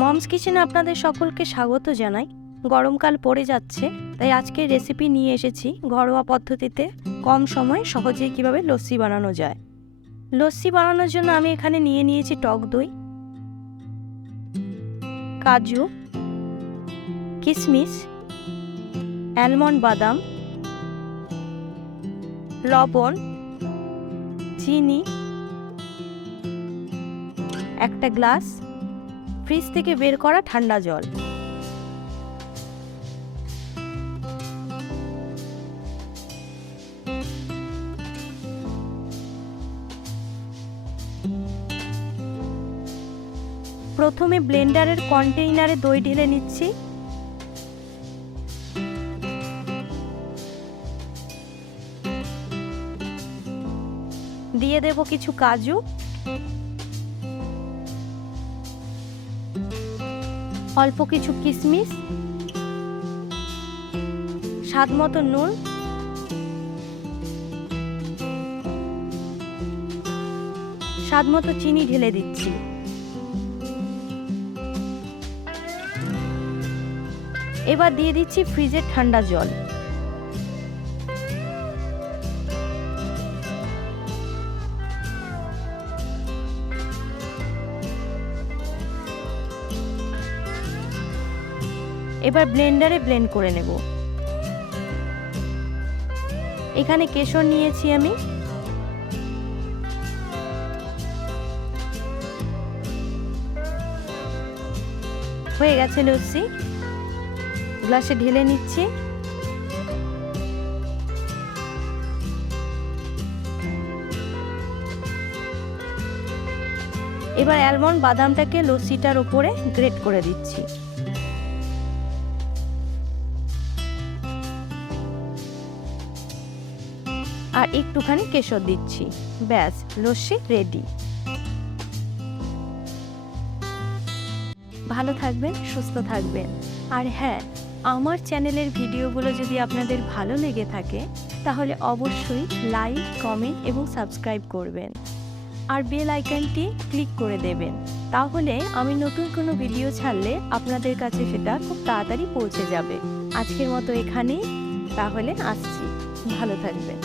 Moms কিচেনে আপনাদের সকলকে স্বাগত জানাই। গরমকাল পড়ে যাচ্ছে, তাই আজকে রেসিপি নিয়ে এসেছি ঘরোয়া পদ্ধতিতে কম সময়ে সহজেই কিভাবে লস্যি বানানো যায়। লস্যি বানানোর জন্য আমি এখানে নিয়ে নিয়েছি টক দই, কাজু, কিশমিশ, অ্যালমন্ড বাদাম, লবণ, চিনি, একটা গ্লাস ফ্রিজ থেকে বের করা ঠান্ডা জল। প্রথমে ব্লেন্ডারের কন্টেইনারে দই ঢেলে নিচ্ছি। দিয়ে দেব কিছু কাজু, অল্প কিছু কিশমিশ, স্বাদ মতো নুন, স্বাদ মতো চিনি ঢেলে দিচ্ছি। এবার দিয়ে দিচ্ছি ফ্রিজের ঠান্ডা জল। এবার ব্লেন্ডারে ব্লেন্ড করে নেব। এখানে কেশর নিয়েছি আমি। হয়ে গেছে লস্যি, গ্লাসে ঢেলে নিচ্ছি। এবার অ্যালমন্ড বাদামটাকে লস্যিটার উপরে গ্রেট করে দিচ্ছি। আর একটুখানি কেশর দিচ্ছি। ব্যাস, লস্যি রেডি। ভালো থাকবেন, সুস্থ থাকবেন। আর হ্যাঁ, আমার চ্যানেলের ভিডিওগুলো যদি আপনাদের ভালো লেগে থাকে তাহলে অবশ্যই লাইক, কমেন্ট এবং সাবস্ক্রাইব করবেন। আর বেল আইকনটি ক্লিক করে দেবেন, তাহলে আমি নতুন কোনো ভিডিও ছাড়লে আপনাদের কাছে সেটা খুব তাড়াতাড়ি পৌঁছে যাবে। আজকের মতো এখানেই, তাহলে আসছি। ভালো থাকবেন।